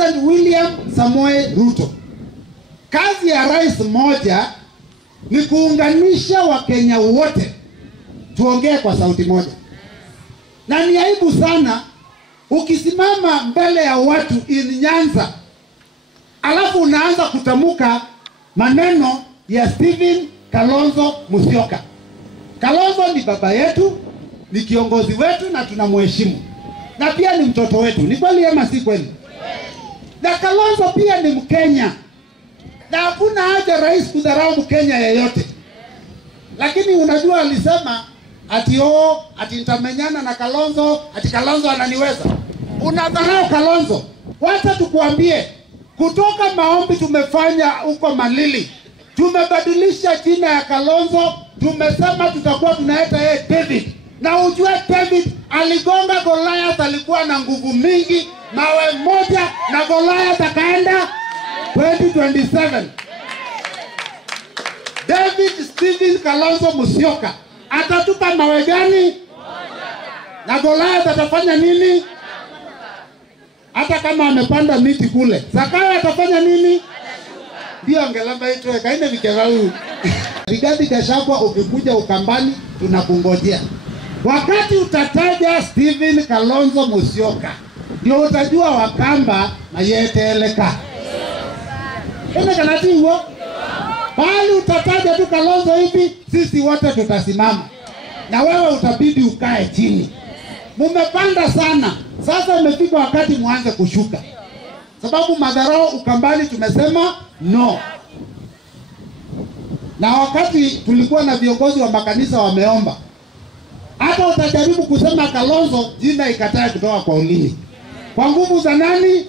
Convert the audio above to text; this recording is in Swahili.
President William Ruto. Kazi ya rais moja ni kuunganisha Wakenya wote tuongee kwa sauti moja. Na ni aibu sana ukisimama mbele ya watu in Nyanza alafu unaanza kutamuka maneno ya Kalonzo Musyoka. Kalonzo ni baba yetu, ni kiongozi wetu na tunamheshimu. Na pia ni mtoto wetu. Ni kweli ama si kweli? Na Kalonzo pia ni Mkenya. Na hakuna haja rais kudharau Mkenya yeyote. Lakini unajua alisema ati nitamenyana na Kalonzo, ati Kalonzo ananiweza. Unadharau Kalonzo. Wacha tukuambie, kutoka maombi tumefanya huko Malili, tumebadilisha jina ya Kalonzo, tumesema tutakuwa tunaita yeye David. Na ujue David aligonga Goliath, alikuwa na nguvu mingi, mawe moja na Goliath akaenda 2027. David Kalonzo Musyoka atatupa mawe gani? Na Goliath atafanya nini? Hata kama amepanda miti kule, Zakayo atafanya nini? Ndio angelamba itoe kaine vikerau. Rigathi Gachagua ukikuja Ukambani tunakungojea. Wakati utataja Kalonzo Musyoka ndio utajua Wakamba na yeteleka. Ene kanati huo? Bali utataja tu Kalonzo hivi, sisi wote tutasimama. Na wewe utabidi ukae chini. Mumepanda sana. Sasa imefika wakati muanze kushuka. Sababu madharau Ukambani tumesema no. Na wakati tulikuwa na viongozi wa makanisa wameomba, hata utajaribu kusema Kalonzo, jina ikatae kutoka kwa ulimi. Kwa nguvu za nani?